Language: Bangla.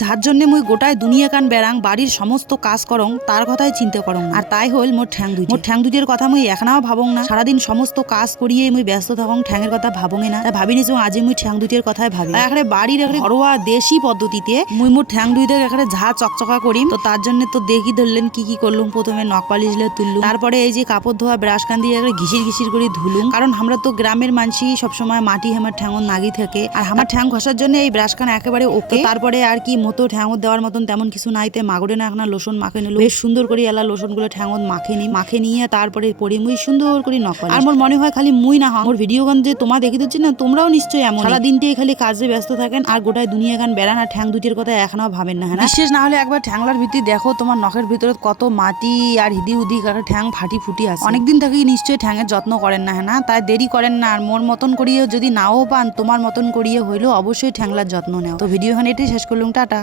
যার জন্য মুই গোটায় দুনিয়া কান বেড়াং বাড়ির সমস্ত কাজ করং তার কথাই চিন্তা করং আর তাই হল মোর ঠ্যাং দুইটের কথা মুই এখনাও ভাবং না। সারাদিন সমস্ত কাজ করিয়ে মুই ব্যস্ত থাকং, ঠ্যাংয়ের কথা ভাবঙে না। তাই ভাবি নিছো আজি মুই ঠ্যাং দুইটের কথাই ভাবি। এখানে বাড়ির ঘরোয়া দেশি পদ্ধতিতে মুই মোর ঠ্যাং দুইটাকে এখানে ঝা চকচকা করিম। তো তার জন্য তো দেখি ধরলেন কি কি করলুম। প্রথমে নখ পালিশলে তুললুম, তারপরে এই যে কাপড় ধোয়া ব্রাশ কান দিয়ে ঘিসির ঘিসির করে ধুলুম। কারণ আমরা তো গ্রামের মানুষই সবসময় মাটি আমার ঠ্যাঙন নাগি থাকে, আর আমার ঠ্যাং ঘষার জন্য এই ব্রাশ কান একেবারে ওকে। তারপরে আর কি মতো ঠ্যাঙত দেওয়ার মতন তেমন কিছু নাইতে মাগড়ে না একটা লোসন মাখে নিল। বেশ সুন্দর করে এলা লোসন গুলো ঠ্যাঙত মাখে নিয়ে তারপরে পরে মুই সুন্দর করে নখ পালিশ। আর মোর মনে হয় খালি মুই না মোর ভিডিও গান যে তোমার দেখি দিচ্ছি না, তোমরাও নিশ্চয়ই এমন সারাদিনটাই খালি কাজে ব্যস্ত থাকেন আর গোটায় দুনিয়া গান বেড়ান আর ঠ্যাং দুটির কথা এখনো ভাবেন না। হ্যাঁ, বিশেষ না হলে একবার ঠ্যাংলার ভিতরে দেখো তোমার নখের ভিতরে কত মাটি আর হিদি উদি ঠ্যাং ফাটি ফুটি আছে। অনেকদিন থেকে নিশ্চয়ই ঠ্যাঙের যত্ন করেন না। হ্যাঁ, তাই দেরি করেন না। আর মোর মতন করিয়ে যদি নাও পান, তোমার মতন করিয়ে হইলেও অবশ্যই ঠ্যাংলার যত্ন নেও। তো ভিডিও এখানে এটাই শেষ করলুম। টাটা।